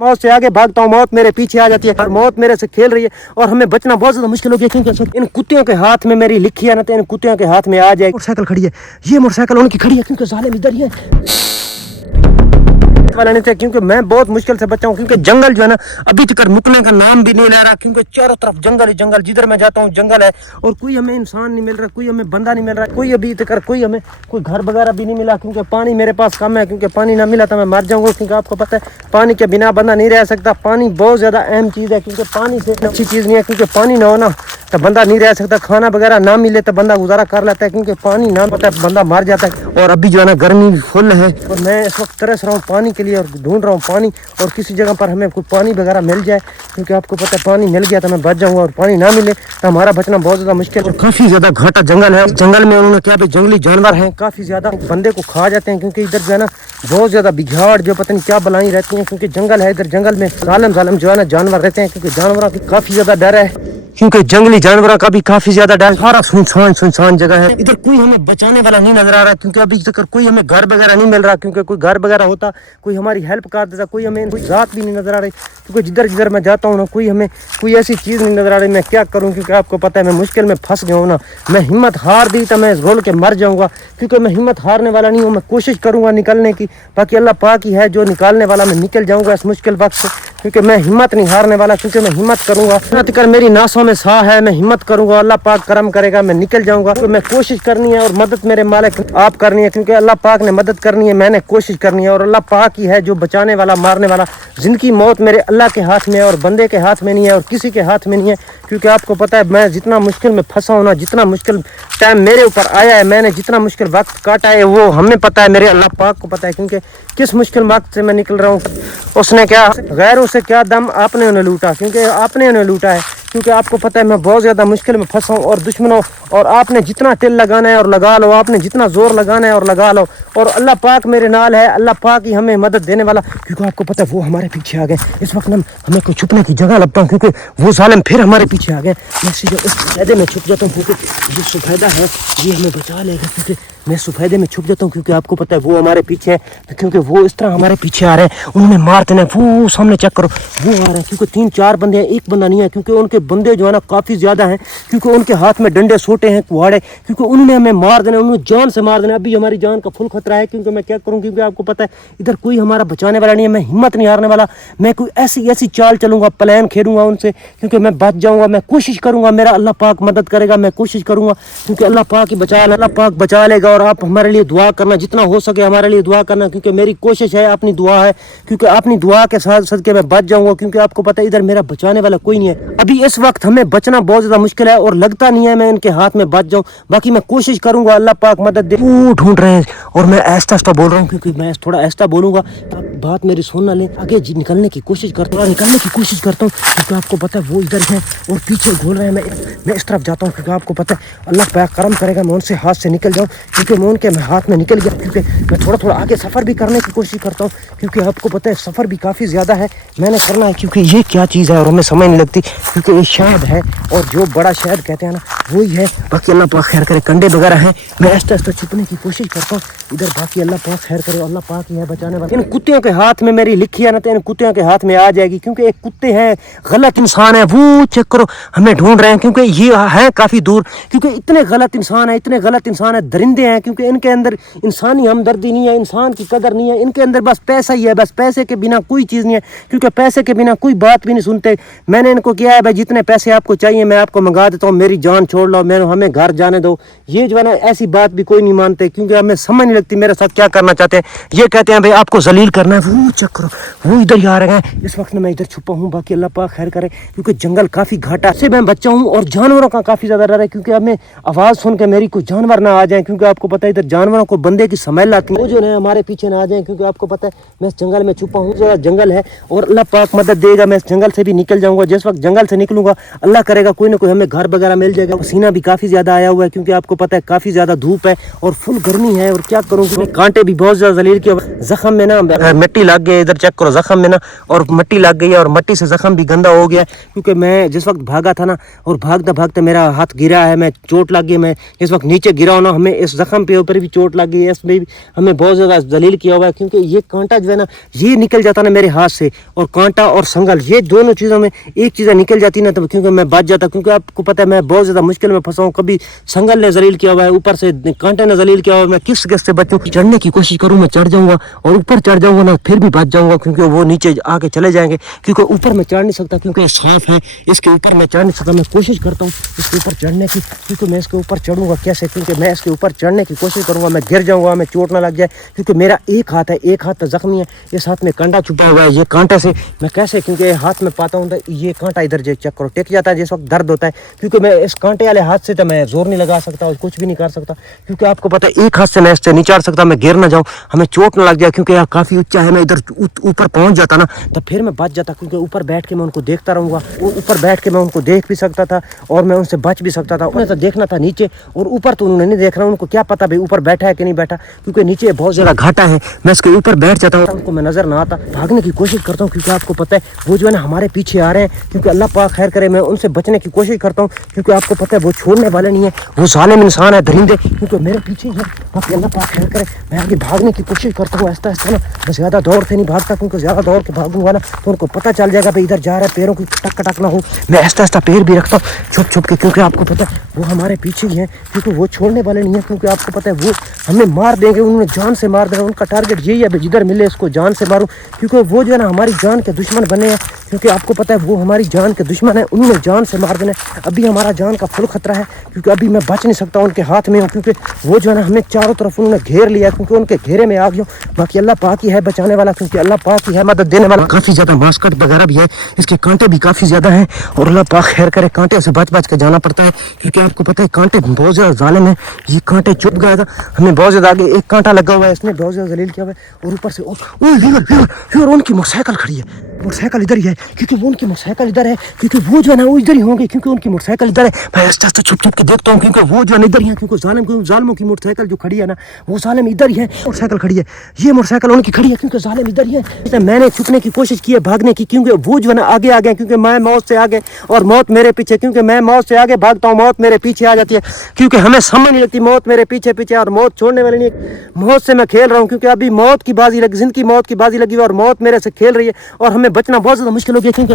मौत से आगे भागता हूँ, मौत मेरे पीछे आ जाती है और मौत मेरे से खेल रही है और हमें बचना बहुत ज्यादा मुश्किल हो गया क्योंकि इन कुत्तियों के हाथ में मेरी लिखी है ना, तो इन कुत्तियों के हाथ में आ जाए। मोटरसाइकिल खड़ी है, ये मोटरसाइकिल उनकी खड़ी है क्योंकि जालिम इधर ही है वाला नहीं थे, क्योंकि मैं बहुत मुश्किल से बचा हूँ क्योंकि जंगल जो है ना अभी तक रुकने का नाम भी नहीं ले रहा, क्योंकि चारों तरफ जंगल ही जंगल, जिधर मैं जाता हूँ जंगल है और कोई हमें इंसान नहीं मिल रहा, कोई हमें बंदा नहीं मिल रहा, कोई अभी तक कोई हमें कोई घर वगैरह भी नहीं मिला क्योंकि पानी मेरे पास कम है, क्योंकि पानी ना मिला तो मैं मर जाऊंगा। क्योंकि आपको पता है पानी के बिना बंदा नहीं रह सकता, पानी बहुत ज़्यादा अहम चीज़ है क्योंकि पानी से अच्छी चीज़ नहीं है, क्योंकि पानी ना हो ना तो बंदा नहीं रह सकता, खाना वगैरह ना मिले तो बंदा गुजारा कर लेता है, क्योंकि पानी ना होता है बंदा मर जाता है। और अभी जो है ना गर्मी फुल है और मैं इस वक्त तरस रहा हूँ पानी के लिए और ढूंढ रहा हूँ पानी, और किसी जगह पर हमें कोई पानी वगैरह मिल जाए, क्योंकि आपको पता है पानी मिल गया तो मैं बच जाऊंगा और पानी ना मिले तो हमारा बचना बहुत ज्यादा मुश्किल है। काफी ज्यादा घाटा जंगल है, जंगल में उन्होंने क्या जंगली जानवर हैं काफी ज्यादा बंदे को खा जाते हैं, क्योंकि इधर जो है ना बहुत ज्यादा बिघाड़ जो पता नहीं क्या बलाई रहती है, क्योंकि जंगल है, इधर जंगल में जालिम जो है ना जानवर रहते हैं, क्योंकि जानवरों की काफी ज्यादा डर है, क्योंकि जंगली जानवरों का भी काफी ज्यादा डर। सारा सुनसान जगह है, इधर कोई हमें बचाने वाला नहीं नजर आ रहा, क्योंकि अभी तक कोई हमें घर वगैरह नहीं मिल रहा, क्योंकि कोई घर वगैरह होता कोई हमारी हेल्प कर देता, कोई हमें कोई जात भी नहीं नजर आ रही, क्योंकि जिधर मैं जाता हूँ ना कोई हमें कोई ऐसी चीज नहीं नजर आ रही। मैं क्या करूँ, क्योंकि आपको पता है मैं मुश्किल में फंस गया हूँ ना, मैं हिम्मत हार दी तो मैं रोल के मर जाऊंगा, क्योंकि मैं हिम्मत हारने वाला नहीं हूँ, मैं कोशिश करूंगा निकलने की, बाकी अल्लाह पाक ही है जो निकालने वाला, मैं निकल जाऊंगा इस मुश्किल वक्त से, क्योंकि मैं हिम्मत नहीं हारने वाला, क्योंकि मैं हिम्मत करूंगा, हिम्मत कर मेरी नासों में साह है, मैं हिम्मत करूंगा, अल्लाह पाक करम करेगा, मैं निकल जाऊंगा। तो मैं कोशिश करनी है और मदद मेरे मालिक आप करनी है, क्योंकि अल्लाह पाक ने मदद करनी है, मैंने कोशिश करनी है और अल्लाह पाक ही है जो बचाने वाला मारने वाला। जिंदगी मौत मेरे अल्लाह के हाथ में है और बंदे के हाथ में नहीं है और किसी के हाथ में नहीं है, क्योंकि आपको पता है मैं जितना मुश्किल में फंसा हूँ ना, जितना मुश्किल टाइम मेरे ऊपर आया है, मैंने जितना मुश्किल वक्त काटा है वो हमें पता है, मेरे अल्लाह पाक को पता है, क्योंकि किस मुश्किल वक्त से मैं निकल रहा हूँ। उसने क्या गैरों से क्या दम आपने उन्हें लूटा, क्योंकि आपने उन्हें लूटा है, क्योंकि आपको पता है मैं बहुत ज़्यादा मुश्किल में फंसा हूँ और दुश्मनों, और आपने जितना तिल लगाना है और लगा लो, आपने जितना जोर लगाना है और लगा लो, और अल्लाह पाक मेरे नाल है, अल्लाह पाक ही हमें मदद देने वाला, क्योंकि आपको पता है वो हमारे पीछे आ गए। इस वक्त हमें कोई छुपने की जगह लगता हूँ, क्योंकि वो जालिम फिर हमारे पीछे आ गए। मैं सीधे उस फायदे में छुप जाता हूँ, क्योंकि ये सफेदा है ये हमें बचा लेगा, क्योंकि मैं सफेदे में छुप जाता हूँ, क्योंकि आपको पता है वो हमारे पीछे है, क्योंकि वो इस तरह हमारे पीछे आ रहे हैं, उन्हें मारते हैं, वो सामने चेक करो वो आ रहे हैं, क्योंकि 3-4 बंदे हैं, एक बंदा नहीं है, क्योंकि उनके बंदे जो है ना काफ़ी ज़्यादा हैं, क्योंकि उनके हाथ में डंडे सोटे हैं कुहाड़े, क्योंकि उन्होंने हमें मार देना, उन्होंने जान से मार देना। अभी हमारी जान का फुल खतरा है, क्योंकि मैं क्या करूँ, क्योंकि आपको पता है इधर कोई हमारा बचाने वाला नहीं है, मैं हिम्मत नहीं हारने वाला, मैं कोई ऐसी चाल चलूंगा, प्लान खेलूंगा उनसे, क्योंकि मैं बच जाऊंगा, मैं कोशिश करूंगा, मेरा अल्लाह पाक मदद करेगा, मैं कोशिश करूंगा, क्योंकि अल्लाह पाक ही अल्लाह पाक बचा लेगा। और आप हमारे लिए दुआ करना, जितना हो सके हमारे लिए दुआ करना, क्योंकि मेरी कोशिश है, अपनी दुआ है, क्योंकि अपनी दुआ के साथ सदके मैं बच जाऊंगा, क्योंकि आपको पता है इधर मेरा बचाने वाला कोई नहीं है। अभी इस वक्त हमें बचना बहुत ज्यादा मुश्किल है और लगता नहीं है मैं इनके हाथ में बच जाऊं, बाकी मैं कोशिश करूंगा, अल्लाह पाक मदद दे। वो ढूंढ रहे हैं और मैं आहिस्ता बोल रहा हूँ, क्योंकि मैं थोड़ा आहिस्ता बोलूंगा आप बात मेरी सुन ना ले, आगे निकलने की कोशिश करता हूँ, क्योंकि आपको पता है वो इधर है और पीछे घूम रहे हैं। मैं इस तरफ जाता हूँ, क्योंकि आपको पता है अल्लाह पाक करम करेगा, मैं उनसे हाथ से निकल जाऊँ, क्योंकि मैं उनके हाथ में निकल गया, क्योंकि मैं थोड़ा आगे सफ़र भी करने की कोशिश करता हूँ, क्योंकि आपको पता है सफ़र भी काफ़ी ज़्यादा है, मैंने करना है, क्योंकि ये क्या चीज़ है और हमें समझ नहीं लगती, क्योंकि ये शहद है और जो बड़ा शहद कहते हैं ना वही है, बाकी अल्लाह पाक खैर करे, कंडे वगैरह हैं, मैं आहिस्ता छुपने की कोशिश करता हूँ इधर, बाकी अल्लाह पाक खैर करे, अल्लाह पाक ही है बचाने वाला। इन कुत्तियों के हाथ में मेरी लिखी है ना, तो इन कुत्तियों के हाथ में आ जाएगी, क्योंकि एक कुत्ते हैं गलत इंसान है, वो चेक करो हमें ढूंढ रहे हैं, क्योंकि ये है काफ़ी दूर, क्योंकि इतने गलत इंसान है, दरिंदे हैं, क्योंकि इनके अंदर इंसानी हमदर्दी नहीं है, इंसान की कदर नहीं है, इनके अंदर बस पैसा ही है, बस पैसे के बिना कोई चीज़ नहीं है, क्योंकि पैसे के बिना कोई बात भी नहीं सुनते। मैंने इनको किया है भाई जितने पैसे आपको चाहिए मैं आपको मंगा देता हूँ, मेरी जान छोड़ लो, हमें घर जाने दो, ये जो है ना ऐसी बात भी कोई नहीं मानते, क्योंकि हमें समझ नहीं लगती मेरे साथ क्या करना चाहते हैं। ये कहते हैं भाई आपको जलील करना है, वो चेक करो वो इधर ही आ रहे हैं, इस वक्त मैं इधर छुपा हूँ, बाकी अल्लाह पाक खैर करे, क्योंकि जंगल काफ़ी घाटा से मैं बच्चा हूँ और जानवरों का काफ़ी ज़्यादा डर है, क्योंकि हमें आवाज़ सुन के मेरी कोई जानवर ना आ जाए, क्योंकि आपको पता है इधर जानवरों को बंदे की स्मेल आती है, वो जो है हमारे पीछे ना आ जाए, क्योंकि आपको पता है मैं इस जंगल में छुपा हूँ, ज़रा जंगल है और अल्लाह पाक मदद देगा, मैं इस जंगल से भी निकल जाऊँगा। जिस वक्त जंगल से निकलूंगा अल्लाह करेगा कोई ना कोई हमें घर वगैरह मिल जाएगा, पसीना भी काफ़ी ज़्यादा आया हुआ है क्योंकि आपको पता है काफ़ी ज़्यादा धूप है और फुल गर्मी है। और क्या करूँ, कांटे भी बहुत ज़्यादा जलील के जख्म में ना मिट्टी लग गई, इधर चेक करो जख्म में ना, और मिट्टी लग गई है और मिट्टी से जख्म भी गंदा हो गया क्योंकि मैं जिस वक्त भागा था ना और भागते भागते मेरा हाथ गिरा है, मैं चोट लग गई, मैं इस वक्त नीचे गिरा हूँ ना, हमें इस जख्म पे ऊपर भी चोट लग गई है, इसमें भी हमें बहुत ज़्यादा जलील किया हुआ है क्योंकि ये कांटा जो है ना ये निकल जाता ना मेरे हाथ से, और कांटा और संगल ये दोनों चीज़ों में एक चीज़ निकल जाती ना, तो क्योंकि मैं बच जाता, क्योंकि आपको पता है मैं बहुत ज़्यादा मुश्किल में फंसा हूँ। कभी संगल ने जलील किया हुआ है, ऊपर से कांटे ने जलील किया हुआ है, मैं किस से बचूँ। चढ़ने की कोशिश करूँ, मैं चढ़ जाऊँगा और ऊपर चढ़ जाऊँगा ना फिर भी बच जाऊँगा क्योंकि वो नीचे आके चले जाएंगे, क्योंकि ऊपर मैं चढ़ नहीं सकता क्योंकि साफ है, इसके ऊपर मैं चढ़ नहीं सकता। मैं कोशिश करता हूँ इसके ऊपर चढ़ने की, क्योंकि मैं इसके ऊपर चढ़ूँगा कैसे, क्योंकि मैं इसके ऊपर चढ़ने की कोशिश करूँगा मैं गिर जाऊँगा, मैं चोट ना लग जाए, क्योंकि मेरा एक हाथ है, एक हाथ तो जख्मी है, इस हाथ में कांटा छुपा हुआ है, ये कांटे से मैं कैसे, क्योंकि हाथ में पाता हूँ तो ये कांटा इधर जो चेक करो टिक जाता है जिस वक्त दर्द होता है, क्योंकि मैं इस कांटे वाले हाथ से तो मैं जोर नहीं लगा सकता और कुछ भी नहीं कर सकता, क्योंकि आपको पता है एक हाथ से मैं इससे नहीं चढ़ सकता, मैं गिर ना जाऊँ, हमें चोट ना लग जाए, क्योंकि यहाँ काफ़ी ऊंचा है, मैं इधर ऊपर पहुँच जाता ना तो फिर मैं बच जाता, क्योंकि ऊपर बैठ के मैं उनको देखता रहूँगा, ऊपर बैठ के मैं उनको देख भी सकता था और मैं उनसे बच भी सकता था। उन्हें तो देखना था नीचे और ऊपर तो उन्होंने नहीं देख रहा, उनको क्या पता भाई ऊपर बैठा है कि नहीं बैठा, क्योंकि नीचे बहुत ज़्यादा घाटा है, मैं इसके ऊपर बैठ जाता हूँ, उनको मैं नजर ना आता, भागने की कोशिश करता हूँ, क्योंकि आपको पता है वो जो है ना हमारे पीछे आ रहे हैं, क्योंकि अल्लाह पाक खैर करे, मैं उनसे बचने की कोशिश करता हूँ, क्योंकि आपको पता है वो छोड़ने वाले नहीं है, वो जालिम इंसान है, दरिंदे, क्योंकि मेरे पीछे ही है, बाकी अल्लाह पाक खैर करे। मैं आगे भागने की कोशिश करता हूँ आहिस्ता आहिस्ता ना, मैं ज़्यादा दौड़ से नहीं भागता, क्योंकि ज़्यादा दौड़ के भागूंगा ना तो उनको पता चल जाएगा भाई इधर जा रहा है, पैरों की टक टक ना हो। मैं आहिस्ता आहिस्ता पैर भी रखता हूँ छुप छुप के, क्योंकि आपको पता है वो हमारे पीछे ही है, क्योंकि वो छोड़ने वाले नहीं है, क्योंकि आपको पता है वो हमें मार देंगे, उन्होंने जान से मार देना, उनका टारगेट यही है भाई जिधर मिले इसको जान से मारूं, क्योंकि वो जो है ना हमारी जान के दुश्मन बने हैं, क्योंकि आपको पता है वो हमारी जान के दुश्मन है, उन्होंने जान से मार देना है। अभी हमारा जान का फुल खतरा है, क्योंकि अभी मैं बच नहीं सकता, उनके हाथ में हूँ, क्योंकि वो जो है ना हमें चारों तरफ उन्होंने घेर लिया, क्योंकि उनके घेरे में आ गया। बाकी अल्लाह पाक ही है बचाने वाला, क्योंकि अल्लाह पाक ही है मदद देने वाला। काफ़ी ज़्यादा मास्कट वगैरह भी है, इसके कांटे भी काफ़ी ज़्यादा हैं और अल्लाह पाक खैर करे, कांटे से बच बच के जाना पड़ता है, क्योंकि आपको पता है कांटे बहुत ज़्यादा जालिम है, ये कांटे चुप गया था हमें बहुत ज़्यादा, आगे एक कांटा लगा हुआ है, इसने बहुत ज़्यादा जलील किया हुआ है, और ऊपर से उनकी मोटरसाइकिल खड़ी है, मोटरसाइकिल इधर ही है, क्योंकि वो उनकी मोटरसाइकिल इधर है, क्योंकि वो जो है ना वो इधर ही होंगे, क्योंकि उनकी मोटरसाइकिल इधर है। मैं आस्ते आस्ते छुप छुप के देखता हूँ, क्योंकि वो जो है इधर ही है, क्योंकि जालिमों की मोटरसाइकिल जो खड़ी है ना वो जालिम इधर ही है, मोटरसाइकिल खड़ी है, ये मोटरसाइकिल उनकी खड़ी है, क्योंकि जालिम इधर ही है। मैंने छुपने की कोशिश की है, भागने की, क्योंकि वो जो है ना आगे आ गए, क्योंकि मैं मौत से आगे और मौत मेरे पीछे, क्योंकि मैं मौत से आगे भागता हूँ मौत मेरे पीछे आ जाती है, क्योंकि हमें समझ नहीं लगती मौत मेरे पीछे पीछे और मौत छोड़ने वाली नहीं। मौत से मैं खेल रहा हूँ, क्योंकि अभी मौत की बाजी लगी, जिंदगी मौत की बाजी लगी हुई और मौत मेरे से खेल रही है और हमें बचना बहुत ज़्यादा मुश्किल हो गया, क्योंकि